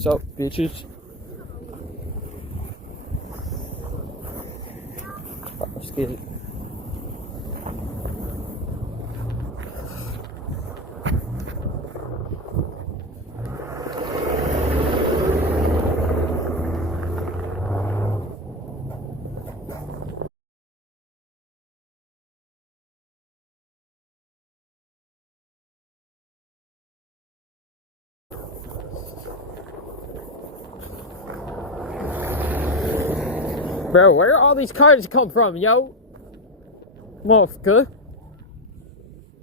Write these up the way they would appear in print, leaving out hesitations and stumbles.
So, bitches. Let's get it. Bro, where all these cars come from, yo? Motherfucker.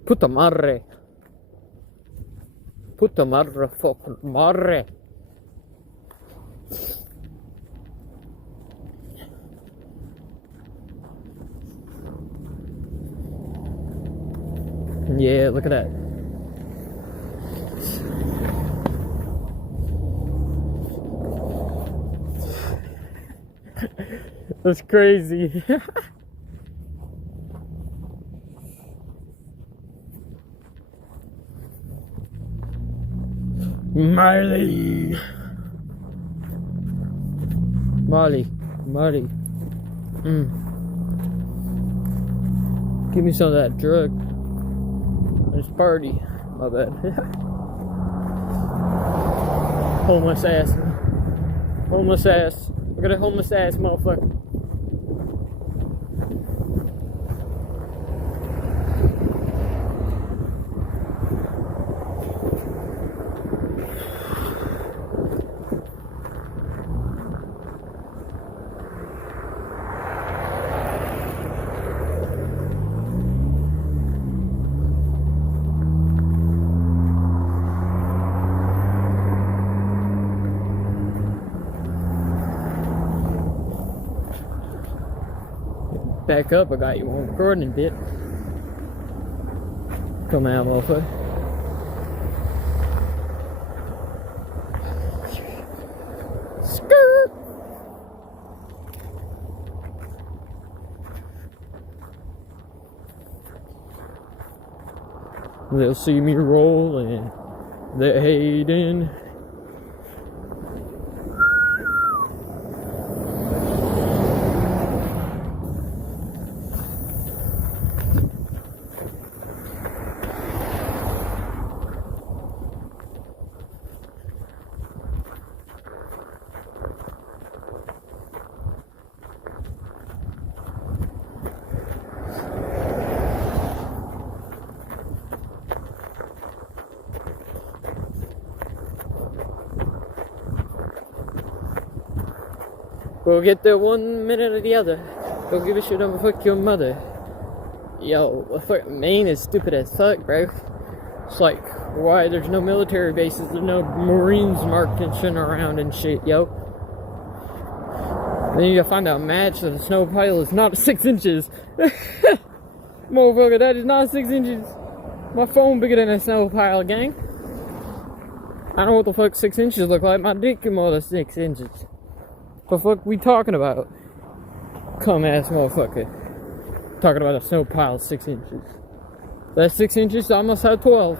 Puta madre. Puta madre, fucking madre. Yeah, look at that. That's crazy. Marley. Give me some of that drug. Let's party. My bad. Homeless ass. Homeless ass. Look at that homeless ass motherfucker. Back up, I got you on recording bit. Come out, motherfucker. Skirt! They'll see me rolling. They're hating. We'll get there 1 minute or the other. Don't give a shit over fuck your mother. Yo, Maine is stupid as fuck, bro. It's like, why there's no military bases, there's no Marines marching around and shit, yo. Then you gotta find out a match that the snow pile is not 6 inches. Motherfucker, that is not 6 inches. My phone bigger than a snow pile, gang. I don't know what the fuck 6 inches look like. My dick is more than 6 inches. The fuck we talking about? Cum ass motherfucker. Talking about a snow pile 6 inches. That's 6 inches, I almost had 12.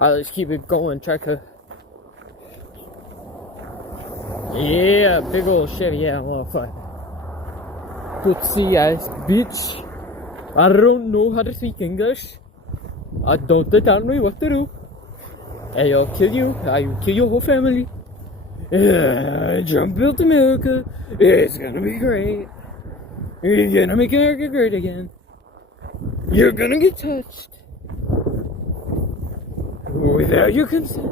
Alright, let's keep it going, Trekker. Yeah, big old Chevy, yeah, motherfucker. Pussy ass bitch. I don't know how to speak English. I don't tell me what to do. And I'll kill you. I will kill your whole family. Yeah, jump built America. It's gonna be great. You're gonna make America great again. You're gonna get touched. Without your consent.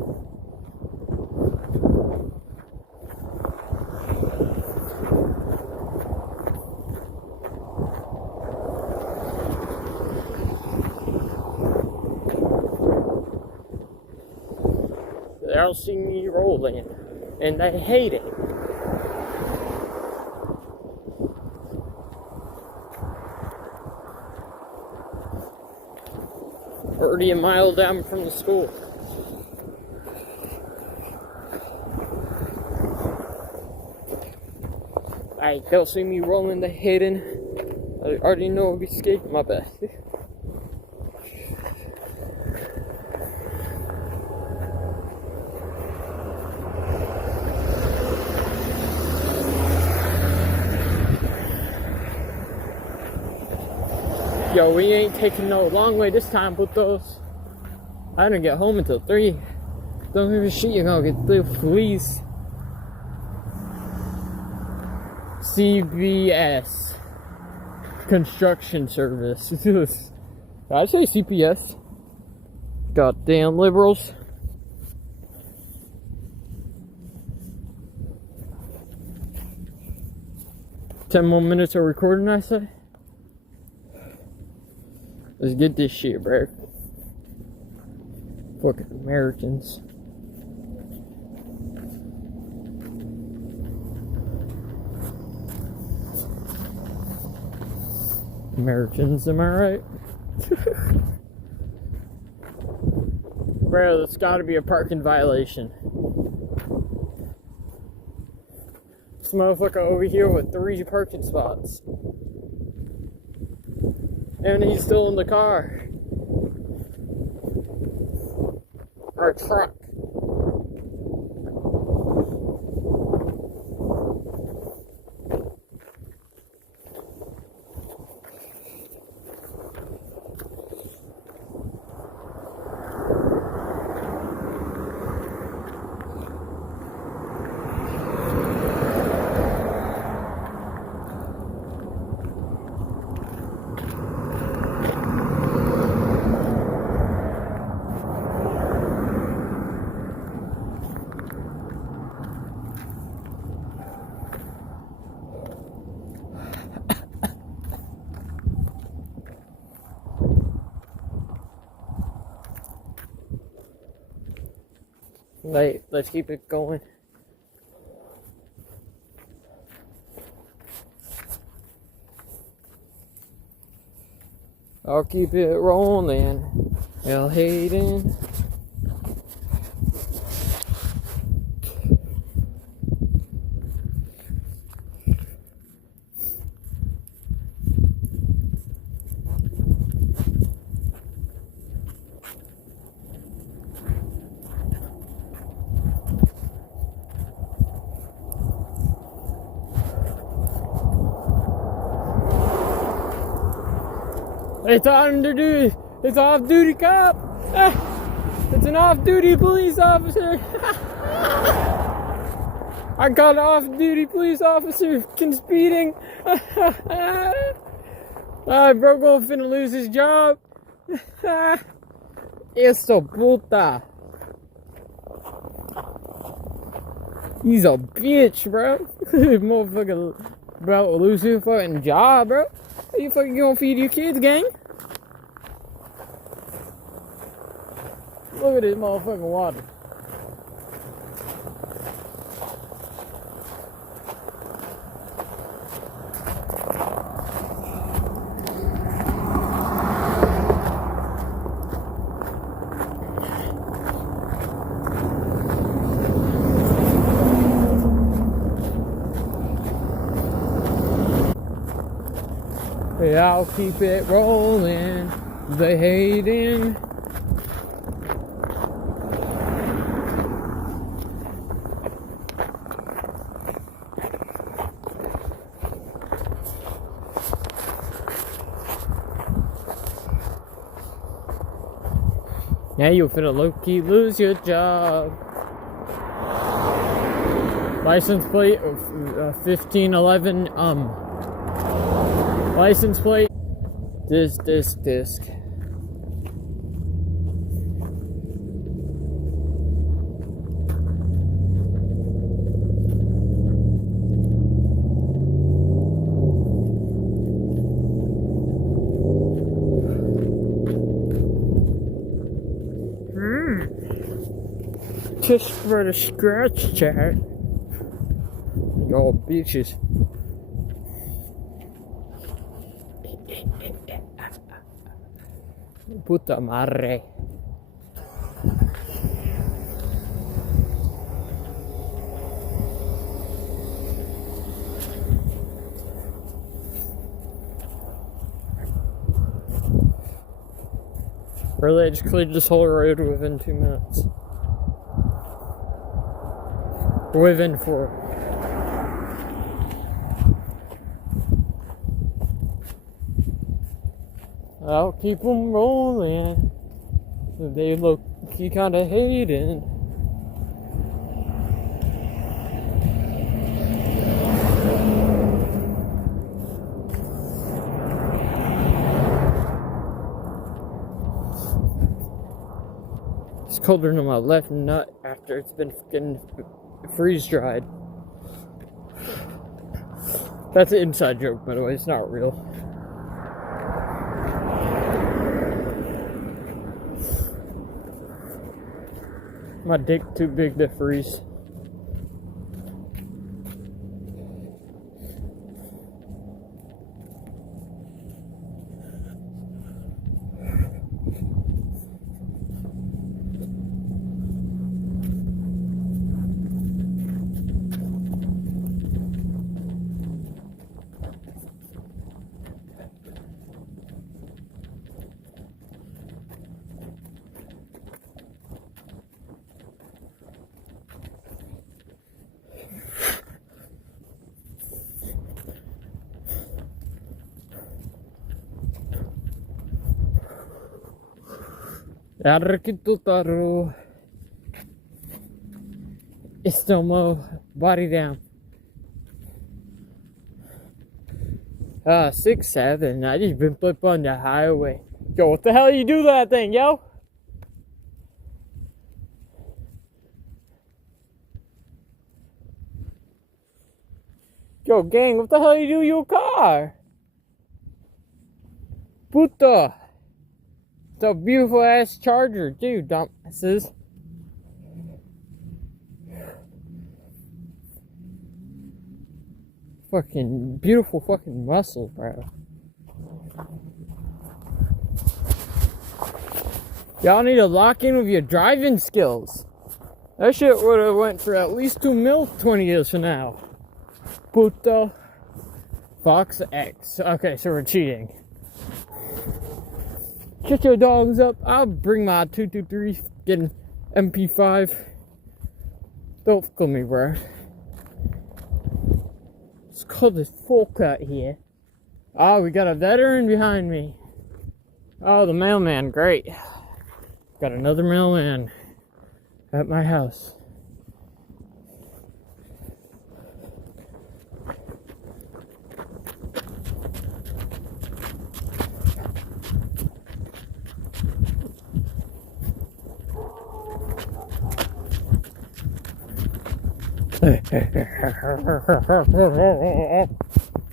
They'll see me rolling. and they hate it. Already a mile down from the school. Alright, they'll see me rolling the hidden. I already know I'll be escaping my best. Yo, we ain't taking no long way this time, but those. I didn't get home until 3. Don't give a shit, you're gonna get through, please. CBS Construction Service. Did I say CPS? Goddamn liberals. Ten more minutes of recording, I say. Let's get this shit, bro. Fucking Americans. Americans, am I right? Bro, that's gotta be a parking violation. This motherfucker over here with 3 parking spots. And he's still in the car. Or truck. Let's keep it going. I'll keep it rolling. El Hayden. It's on duty. It's off-duty cop. It's an off-duty police officer. I got an off-duty police officer speeding. Bro, finna lose his job. Eso puta. He's a bitch, bro. Motherfucker about to lose his fucking job, bro. How you fucking gonna feed your kids, gang? Look at this motherfucking water. Yeah, I'll keep it rolling. The Hayden. Now you're finna low-key lose your job. License plate of 1511, license plate, disc. Just for the scratch chat. Y'all bitches. Puta madre. Really, I just cleared this whole road within 2 minutes. Within 4. I'll keep them rolling. They look kinda hating. It's colder than my left nut after it's been fucking freeze dried. That's an inside joke, by the way, it's not real. My dick too big to freeze. Yarkitutaru. Istomo. Body down. 6-7. I just been flipped on the highway. Yo, what the hell you do that thing, yo? Yo, gang, what the hell you do to your car? Puta. It's a beautiful ass Charger, dude, dumbasses. Fucking beautiful fucking muscle, bro. Y'all need to lock in with your driving skills. That shit would have went for at least 2 mil 20 years from now. Puta. Fox X. Okay, so we're cheating. Get your dogs up. I'll bring my 223 getting MP5. Don't kill me, bro. It's called this full cut here. Oh, we got a veteran behind me. Oh, the mailman, great. Got another mailman at my house.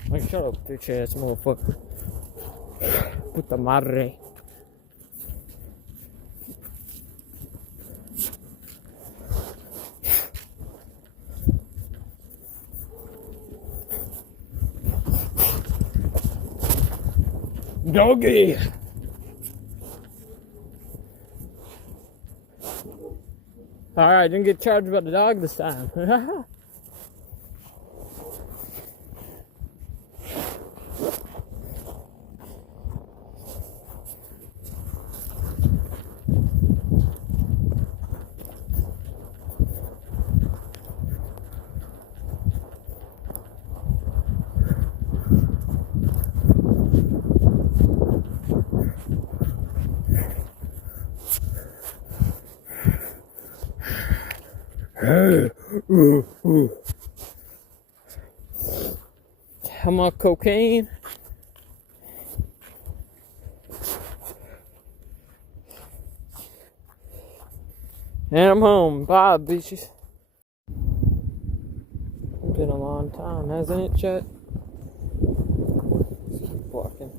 Like, shut up, bitch ass motherfucker. Puta madre. Doggy. Alright, didn't get charged by the dog this time. How much cocaine? And I'm home. Bye, bitches. It's been a long time, hasn't it, Chet? Keep walking.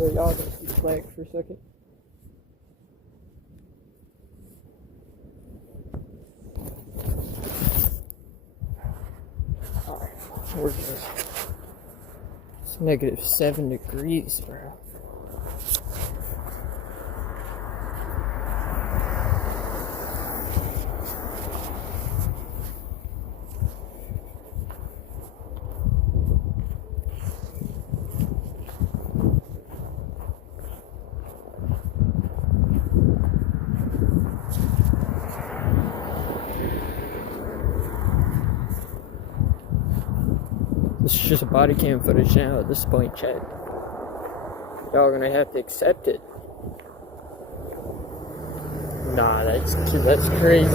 whether y'all can see the flag for a second. Alright, we're good. It's -7 degrees, bro. This is just a body cam footage now at this point, chat. Y'all gonna have to accept it. Nah, that's crazy.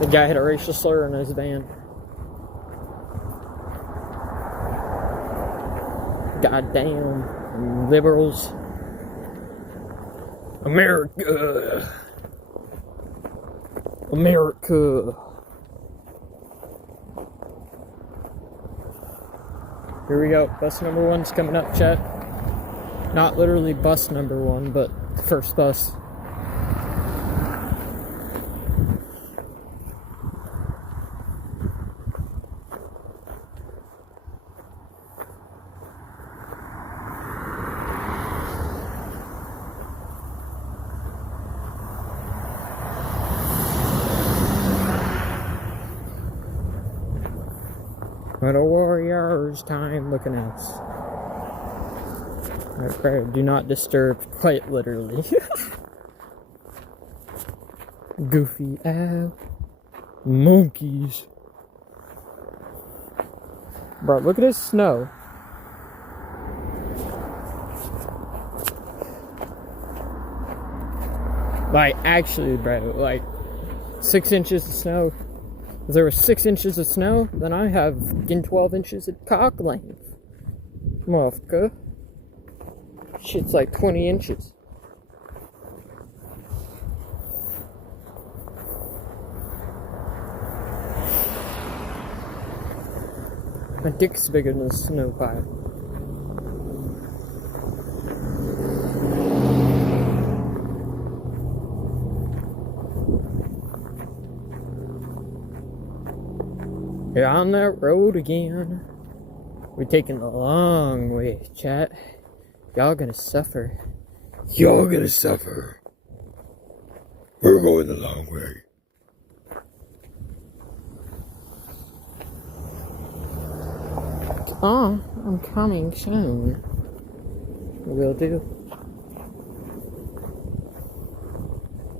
The guy had a racial slur in his van. Goddamn liberals. America. America. Here we go. Bus number 1's coming up, chat. Not literally bus number 1, but the first bus. What a warrior's time looking at us. Okay, do not disturb, quite literally. Goofy owl. Monkeys. Bro, look at this snow. Like, actually, bro, like 6 inches of snow. If there was 6 inches of snow, then I have 12 inches of cock length. Motherfucker. Shit's like 20 inches. My dick's bigger than a snow pile. You're on that road again. We're taking the long way, chat. Y'all gonna suffer. Y'all gonna suffer. We're going the long way. Oh, I'm coming soon. Will do.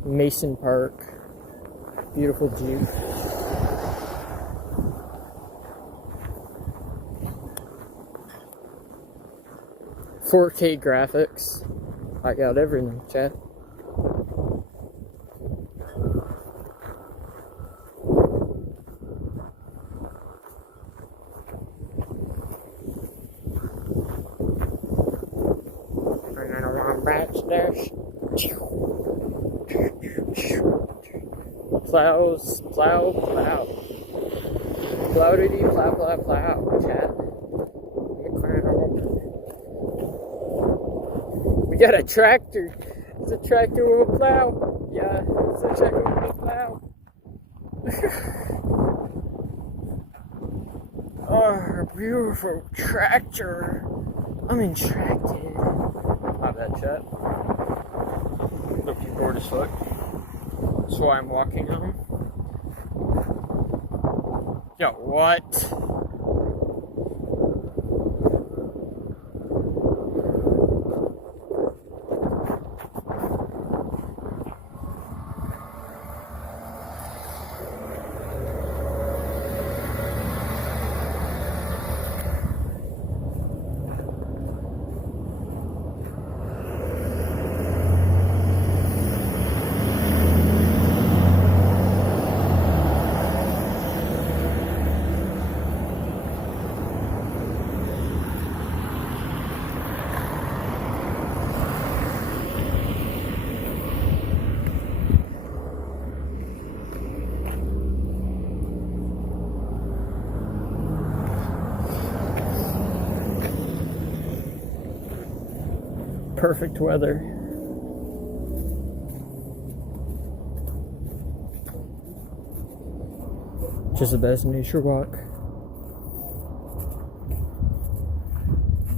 Mason Park. Beautiful Jeep. $4K graphics. I got everything, chat. And then around backstairs. Plows, plow, plow. Plowdity, plow, plow, plow, chat. We got a tractor. It's a tractor with a plow. Yeah, it's a tractor with a plow. Oh, beautiful tractor. I'm entracted. Not that chat. Looking bored as fuck. That's why I'm walking home. Yo, what? perfect weather. Just the best nature walk.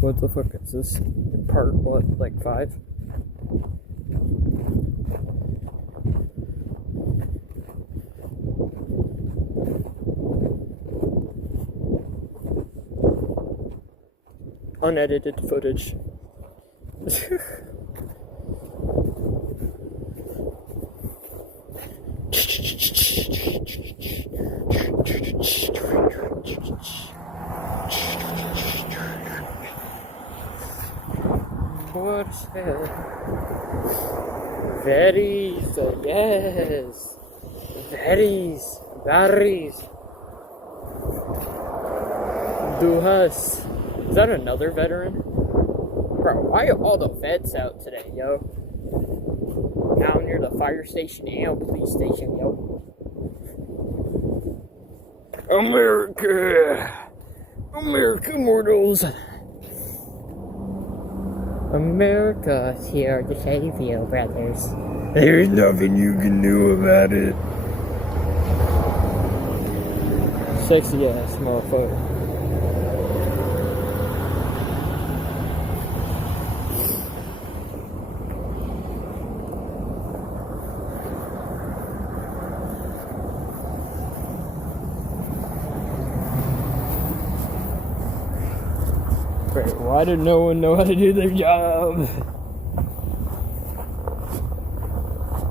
What the fuck is this? Part what? Like 5? Unedited footage. What's that? Berries, oh yes. Berries. Duhas. Is that another veteran? Bro, why are all the vets out today, yo? Now near the fire station and police station, yo. America mortals. America's here to save you, brothers. There's nothing you can do about it. Sexy ass motherfucker. Why did no one know how to do their job?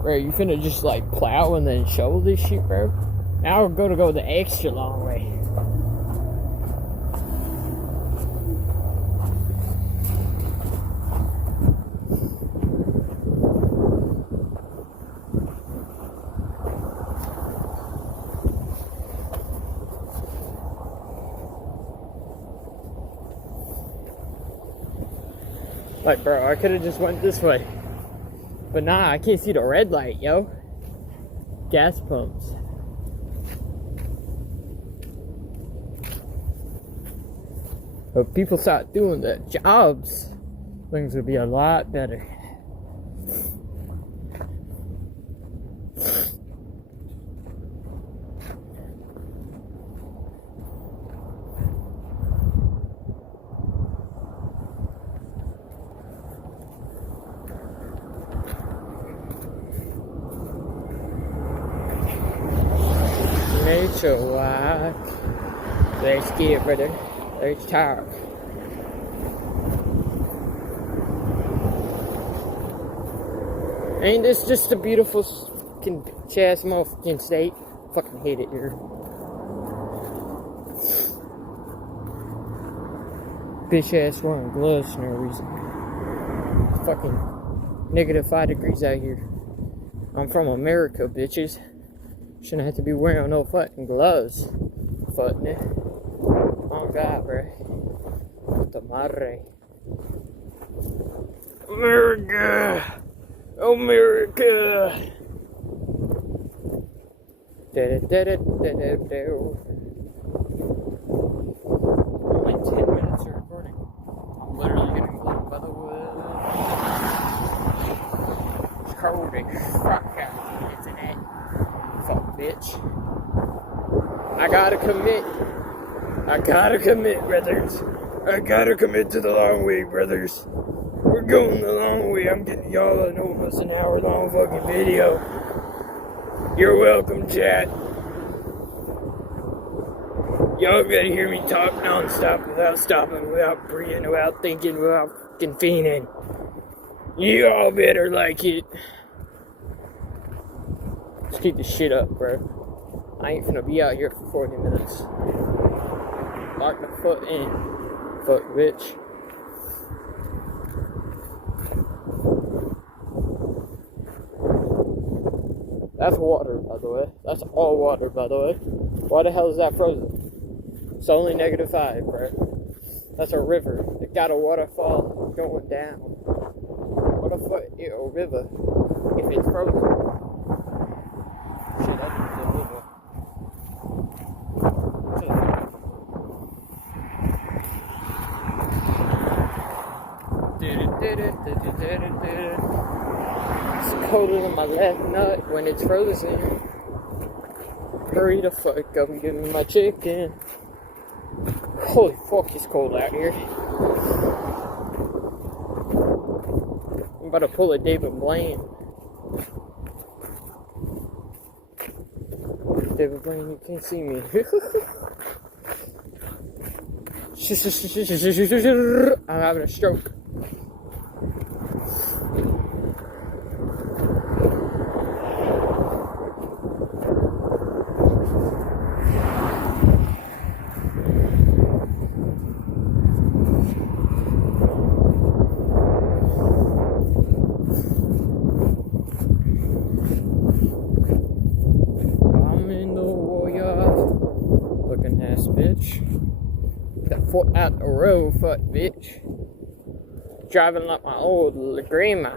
Bro, you finna just like plow and then shovel this shit, bro? Now we're gonna go the extra long way. Like, bro, I could've just went this way. But nah, I can't see the red light, yo. Gas pumps. If people start doing their jobs, things would be a lot better. Nature walk. Let's get brother. Let's talk. Ain't this just a beautiful fucking bitch-ass motherfucking state? Fucking hate it here. Bitch-ass wearing gloves for no reason. Fucking -5 degrees out here. I'm from America, bitches. Shouldn't have to be wearing no fucking gloves. Fucking it. Oh God, bro. Puta madre. America! America! Only 10 minutes of recording. I'm literally getting blown by the wood. It's cold as fuck out, isn't it? Fuck, bitch. I gotta commit, brothers. I gotta commit to the long way, brothers. We're going the long way. I'm getting y'all an almost an hour long fucking video. You're welcome, chat. Y'all gotta hear me talk non-stop without stopping, without breathing, without thinking, without fucking fiending. You all better like it. Just keep the shit up, bro. I ain't gonna be out here for 40 minutes. Lock the foot in. Fuck, bitch. That's water, by the way. That's all water, by the way. Why the hell is that frozen? It's only -5, bro. That's a river. It got a waterfall going down. What the fuck is a river if it's frozen? Shit, that's a river. colder than my left nut when it's frozen. Hurry the fuck up and give me my chicken. Holy fuck, it's cold out here. I'm about to pull a David Blaine. David Blaine, you can't see me. I'm having a stroke. I'm in the warrior looking ass bitch. Got foot out the road, fuck bitch. Driving like my old grandma.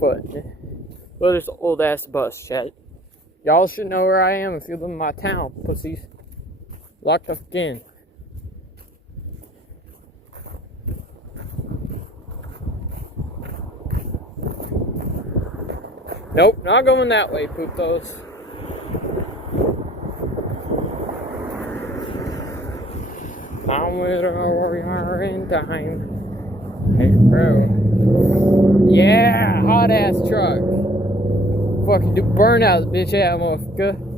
But, well, there's an old ass bus, chat. Y'all should know where I am if you live in my town, pussies. Locked up again. Nope, not going that way, putos. I'm with a warrior in time. Hey, bro. Yeah, hot ass truck. Fucking do burnouts, bitch ass motherfucker.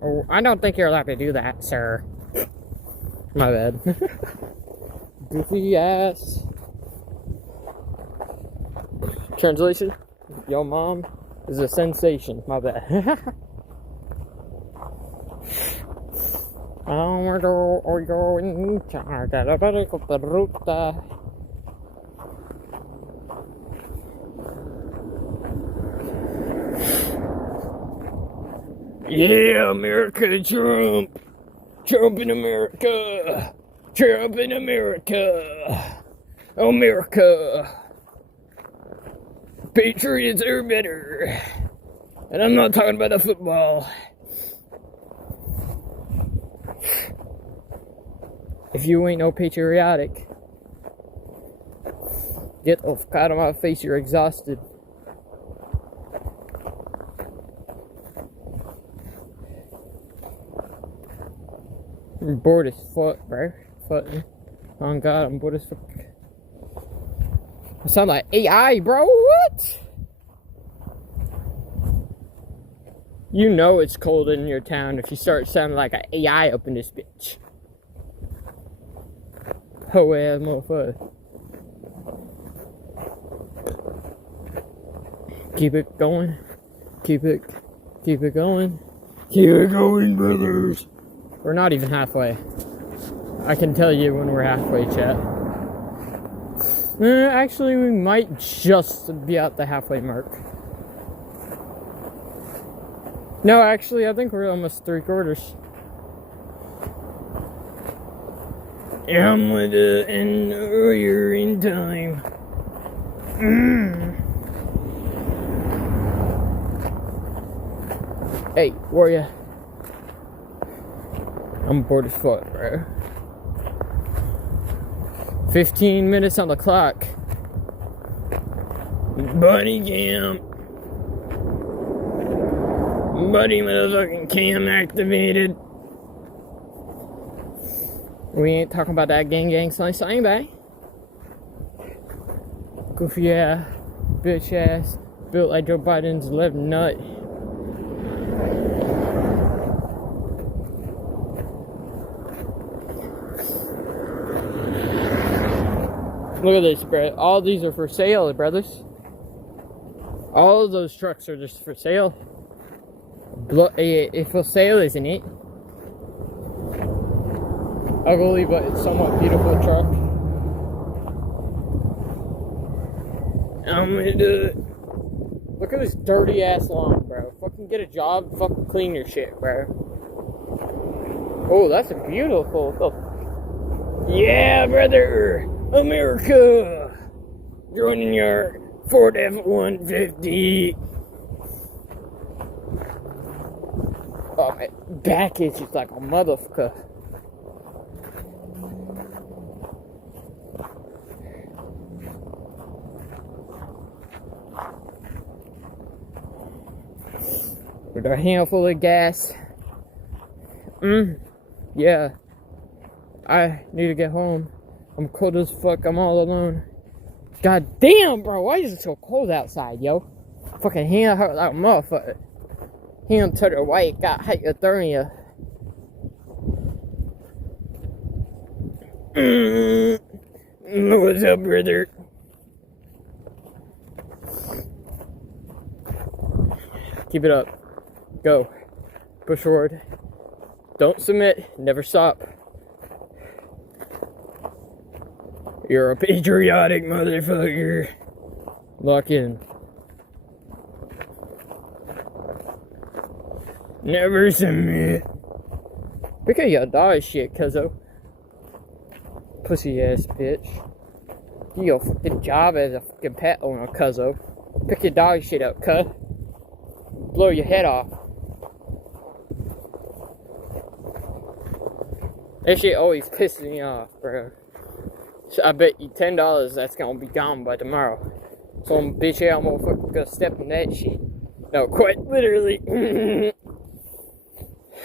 Oh, I don't think you're allowed to do that, sir. My bad. Goofy ass. Translation: your mom is a sensation. My bad. Yeah, America, Trump. Trump in America. Trump in America. America. Patriots are better. And I'm not talking about the football. If you ain't no patriotic, get the fuck out of my face, you're exhausted. I'm bored as fuck, bro. Fuck. Oh god, I'm bored as fuck. I sound like AI, bro. What? You know it's cold in your town if you start sounding like an AI up in this bitch. Oh, ass motherfucker. Keep it going. Keep it going. Keep it going, brothers. We're not even halfway. I can tell you when we're halfway, chat. Actually, we might just be at the halfway mark. No, actually, I think we're almost 3/4. I'm with an earlier in time. Hey, warrior. I'm bored as fuck, bro. 15 minutes on the clock. Buddy cam. Buddy motherfucking cam activated. We ain't talking about that gang slang bang. Goofy ass, bitch ass, built like Joe Biden's left nut. Look at this, bro. All these are for sale, brothers. All of those trucks are just for sale. It's for sale, isn't it? Ugly, but it's somewhat beautiful truck. I'm gonna do it. Look at this dirty ass lawn, bro. Fucking get a job, fucking clean your shit, bro. Oh, that's a beautiful. Yeah, brother. America. Joining your Ford F-150. Oh, my back itches like a motherfucker. With a handful of gas. Yeah. I need to get home. I'm cold as fuck. I'm all alone. God damn, bro. Why is it so cold outside, yo? Fucking hand hurt like a motherfucker. Hand to the white. Got hypothermia. What's up, brother? Keep it up. Go. Push forward. Don't submit. Never stop. You're a patriotic motherfucker. Lock in. Never submit. Pick up your dog shit, cuzzo. Pussy ass bitch. Do your fucking job as a fucking pet owner, cuzzo. Pick your dog shit up, cuz. Blow your head off. That shit always pisses me off, bro. So I bet you $10 that's gonna be gone by tomorrow. Some bitch ass motherfucker gonna step in that shit. No, quite literally.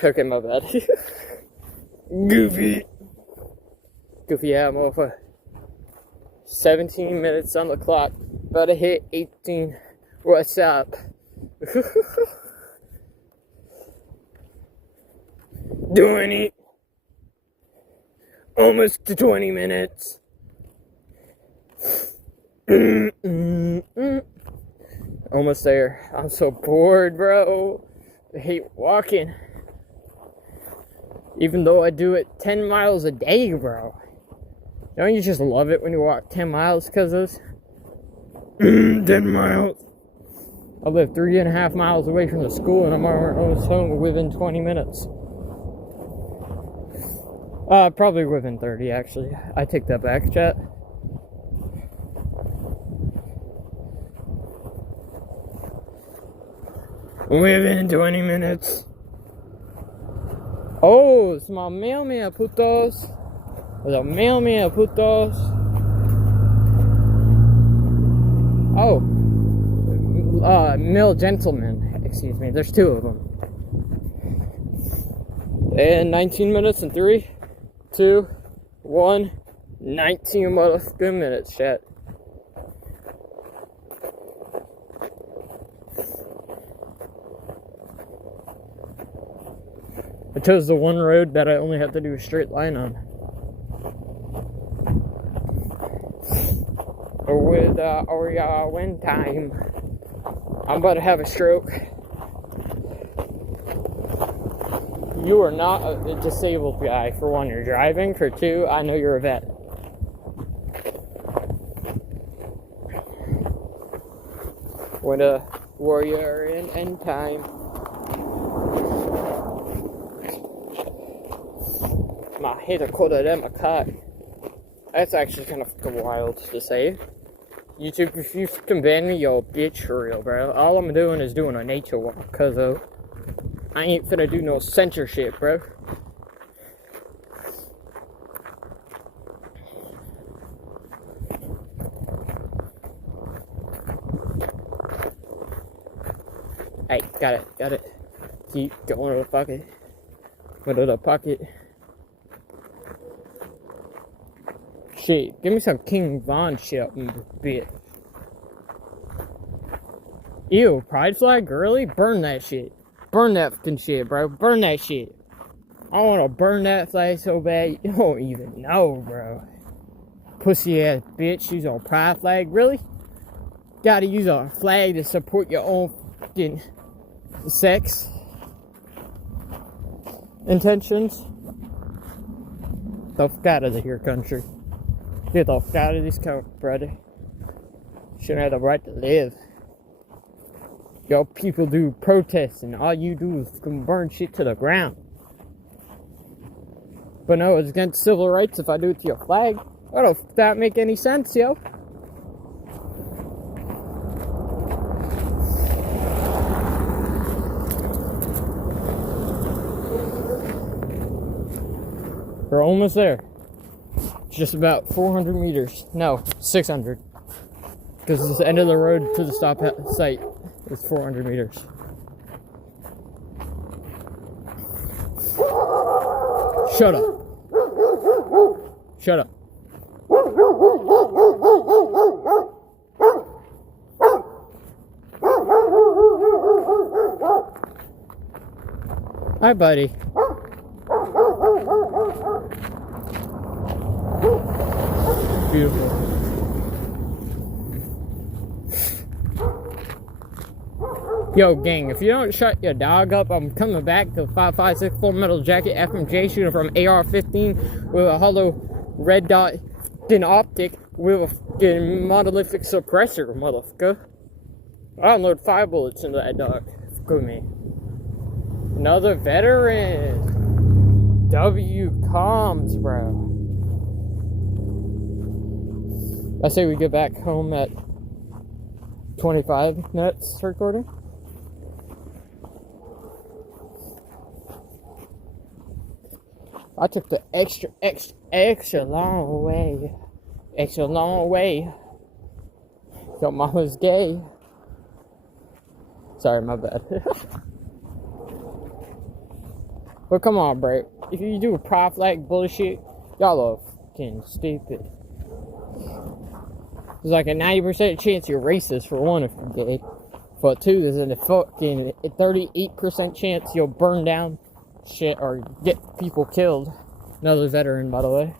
Okay, my bad. Goofy. Goofy ass motherfucker. 17 minutes on the clock. About to hit 18. What's up? Doing it. Almost to 20 minutes. Almost there. I'm so bored, bro. I hate walking. Even though I do it 10 miles a day, bro. Don't you just love it when you walk 10 miles, cuz? 10 miles. I live 3.5 miles away from the school and I'm almost home within 20 minutes. Probably within 30, actually. I take that back, chat. Within 20 minutes. Oh, it's my mailman, putos. It's a mailman, putos. Oh. Mill gentleman. Excuse me, there's two of them. And 19 minutes and 3, 2, 1. 19 motherfucking minutes, chat. I chose the one road that I only have to do a straight line on. With our wind time, I'm about to have a stroke. You are not a disabled guy. For one, you're driving. For two, I know you're a vet. With a warrior in end time. My head are colder than my cock. That's actually kind of wild to say. YouTube, if you can ban me, yo, bitch, for real, bro. All I'm doing is doing a nature walk, cuz I ain't finna do no censorship, bro. Hey, got it. Keep going to the pocket. Go to the pocket. Shit, give me some King Von shit up in this bit. Ew, pride flag, really? Burn that shit. Burn that fucking shit, bro. Burn that shit. I wanna burn that flag so bad you don't even know, bro. Pussy ass bitch, use a pride flag, really? Gotta use a flag to support your own fucking sex intentions. The fuck out of here, country. Get the fuck out of this country, brother. Shouldn't have the right to live. Y'all people do protests and all you do is burn shit to the ground. But no, it's against civil rights if I do it to your flag. What the fuck that make any sense, yo? We're almost there. Just about 400 meters. No, 600. Because it's the end of the road to the stop site is 400 meters. Shut up. Shut up. Hi, buddy. Beautiful. Yo, gang, if you don't shut your dog up, I'm coming back to 5.56 Full Metal Jacket FMJ shooting from AR-15 with a hollow red dot optic with a fucking monolithic suppressor, motherfucker. I unload 5 bullets into that dog. Go me. Another veteran. W comms, bro. I say we get back home at 25 minutes recording. I took the extra long way. Extra long way. Your mama's gay. Sorry, my bad. But come on, bro. If you do prop like bullshit, y'all are fucking stupid. There's like a 90% chance you're racist for one if you're gay. For two, there's a fucking 38% chance you'll burn down shit or get people killed. Another veteran, by the way.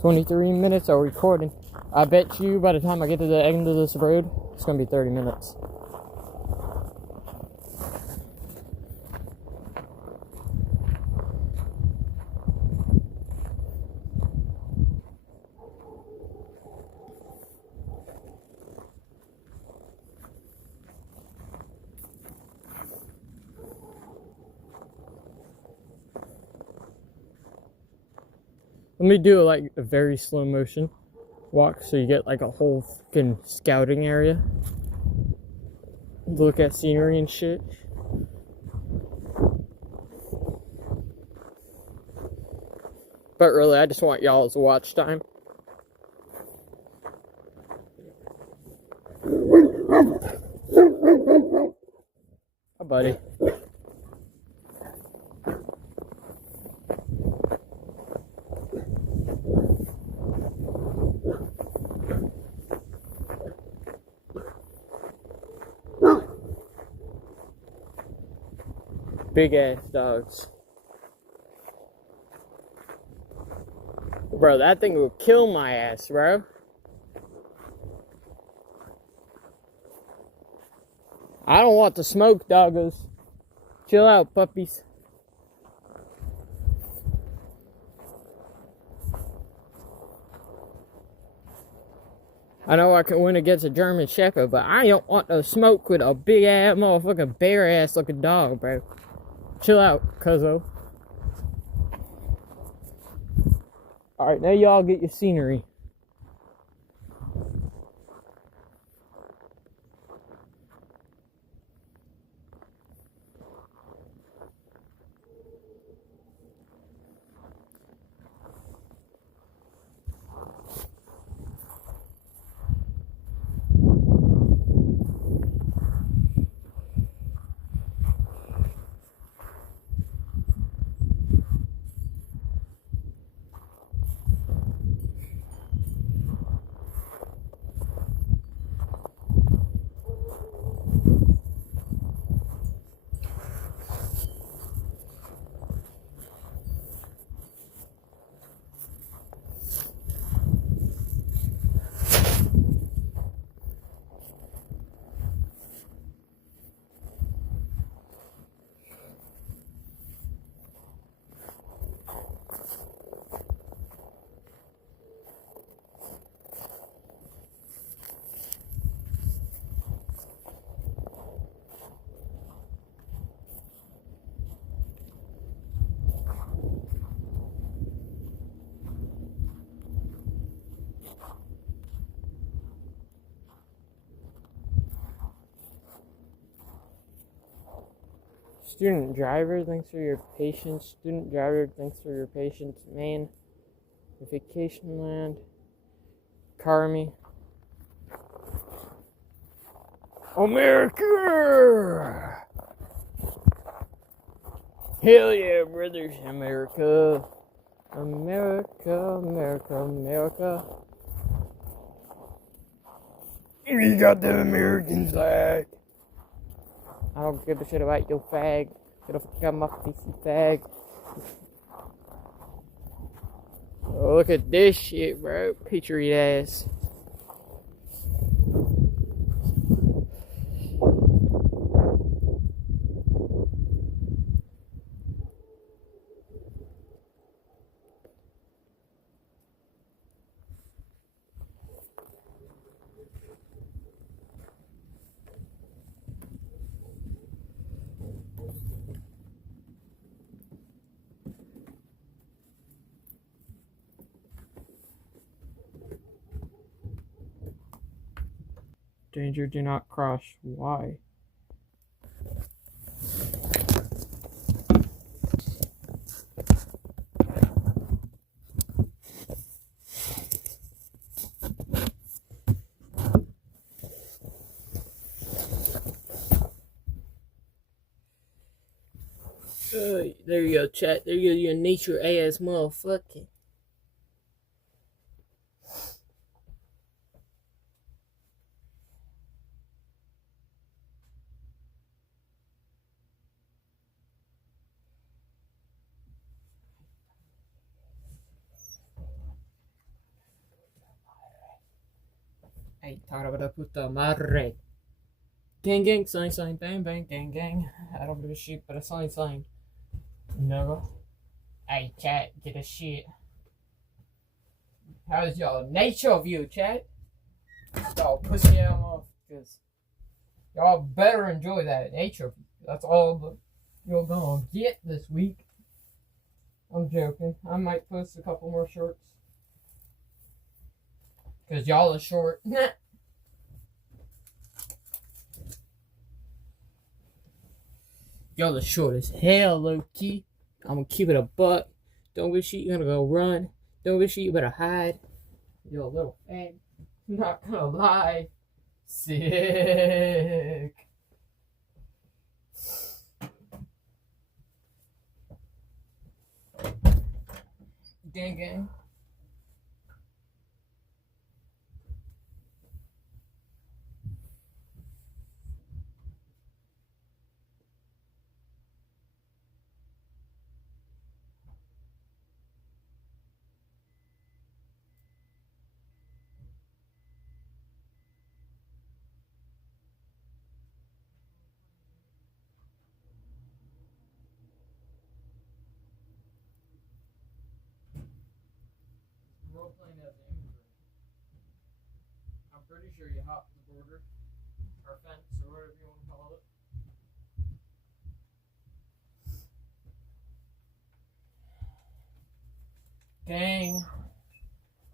23 minutes of recording. I bet you by the time I get to the end of this road, it's gonna be 30 minutes. Let me do like a very slow motion walk so you get like a whole fucking scouting area. Look at scenery and shit. But really, I just want y'all's watch time. Hi, buddy. Big ass dogs. Bro, that thing would kill my ass, bro. I don't want the smoke, doggos. Chill out, puppies. I know I can win against a German Shepherd, but I don't want no smoke with a big ass motherfucking bear ass looking dog, bro. Chill out, cuzzo. Alright, now y'all get your scenery. Student driver, thanks for your patience. Student driver, thanks for your patience. Main, vacation land, Carmi. America! Hell yeah, brothers, America. America, America, America. You got the American flag. I don't give a shit about your fag. Get off my face, you fag. Oh, look at this shit, bro. Patriot ass. Danger, do not cross. Why? There you go, chat. There you go, your nature ass motherfucker. Hey, tarabada puta madre. Gang gang, sign sign, bang bang, gang gang. I don't give a shit, but a sign sign. No. Hey, chat, get a shit. How's y'all nature view, chat? Y'all pussy ass motherfuckers. Y'all better enjoy that nature view. That's all you're gonna get this week. I'm joking. I might post a couple more shorts. Cause y'all are short. Y'all are short as hell, low-key. I'm gonna keep it a buck. Don't give a shit, you're gonna go run. Don't give a shit, you better hide. You're a little fag. I'm not gonna lie. Sick. Gang gang. Role playing as an immigrant. I'm pretty sure you hop the border or fence or whatever you want to call it. Gang.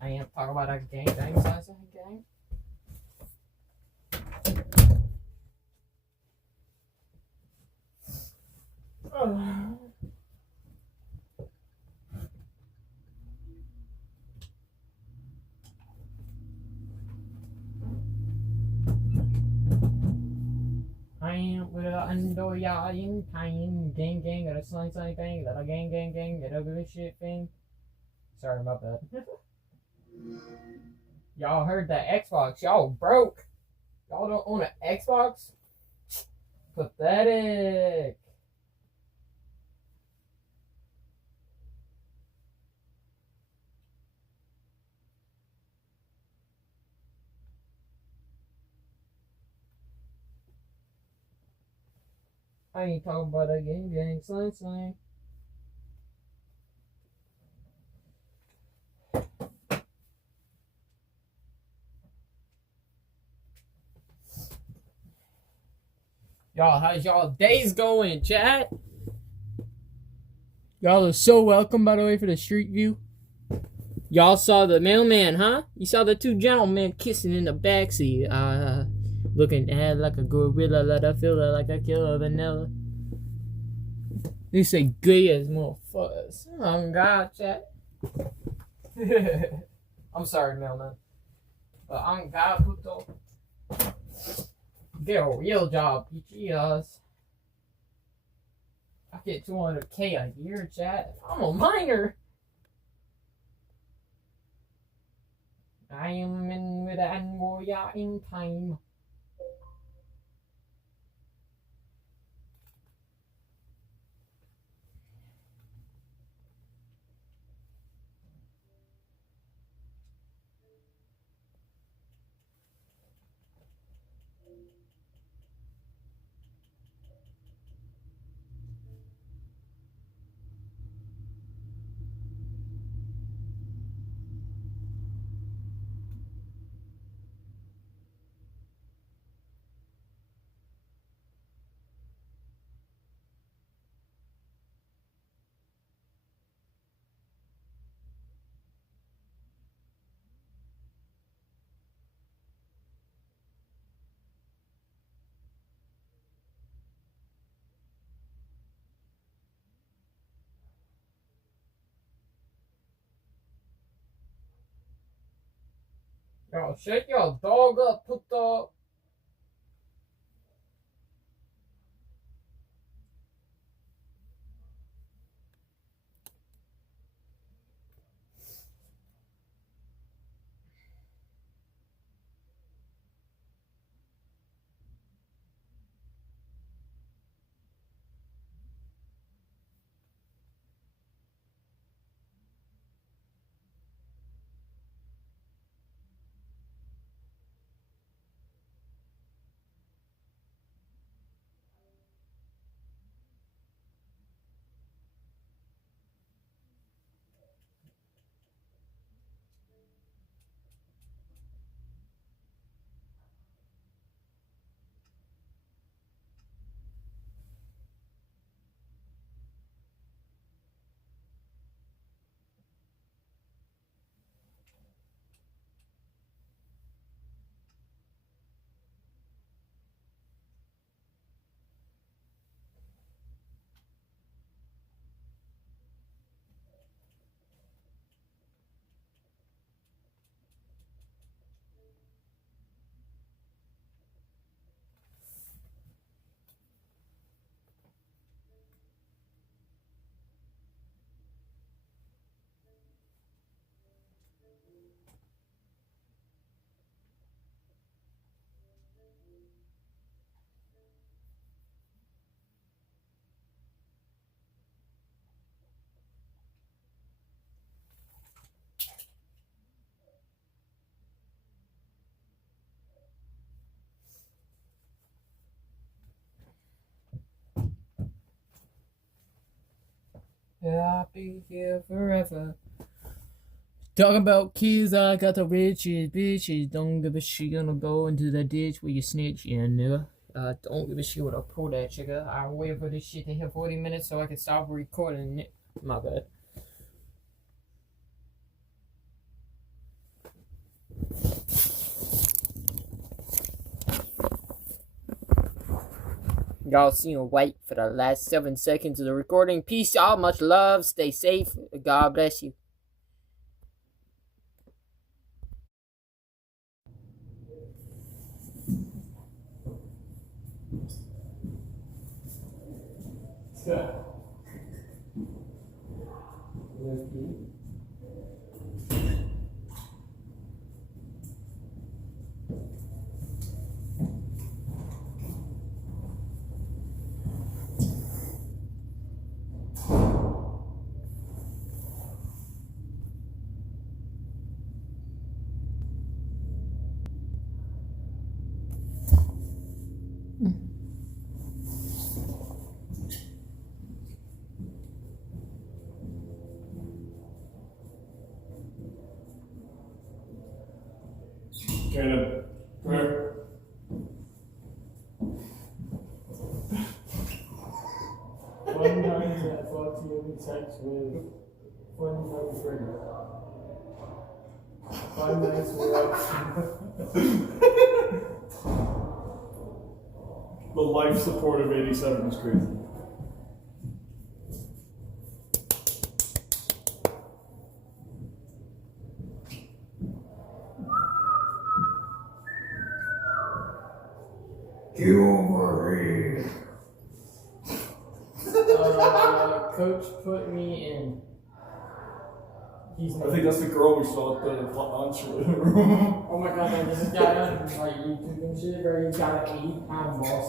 I ain't talking about a gang size of a gang. I am with a under ya in time gang gang at a sign bang that a gang that a good shit thing. Sorry, my bad. Y'all heard that Xbox. Y'all broke. Y'all don't own an Xbox? Pathetic. I ain't talking about a gang slang. Y'all, how's y'all days going, chat? Y'all are so welcome, by the way, for the street view. Y'all saw the mailman, huh? You saw the two gentlemen kissing in the backseat. Looking like a gorilla, like a filler, like a killer vanilla. They say gay as motherfuckers. Oh God, chat. I'm sorry, mailman. But on God, puto. Get a real job, PGS. I get 200K a year, chat. I'm a minor. I am in with an warrior in time. Yo, shut your dog up, puto. I'll be here forever. Talking about kids, I got the riches, bitches. Don't give a shit, gonna go into the ditch where you snitch, yeah, nigga. Don't give a shit what I pull that trigger. I wait for this shit to hit 40 minutes so I can stop recording it. My bad. Y'all seen wait for the last 7 seconds of the recording. Peace, y'all. Much love. Stay safe. God bless you. Caleb, come here. Fun times at Foxy sex with fun times friends. Fun nights with The life support of 87 is crazy. You over here. Coach put me in. He's I think that's the girl we saw at the lunch room. Oh my god, man, this guy on like YouTube and shit where he's got an 8-pound boss.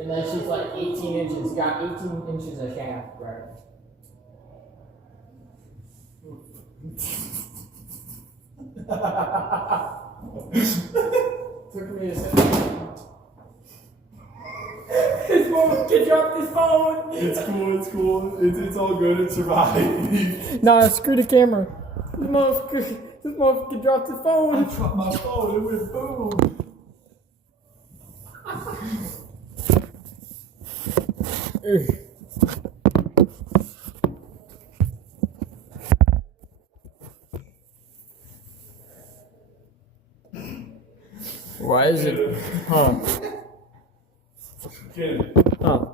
And then she's like 18 inches, got 18 inches of shaft, right? Took me a second. His phone, he dropped his phone! It's cool. It's all good. It survived. Nah, screw the camera. This motherfucker dropped his I phone. dropped my phone. It went boom. Why is it? Huh? Get it. Huh?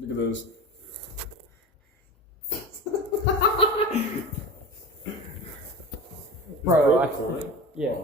Look at those. Bro, It's yeah.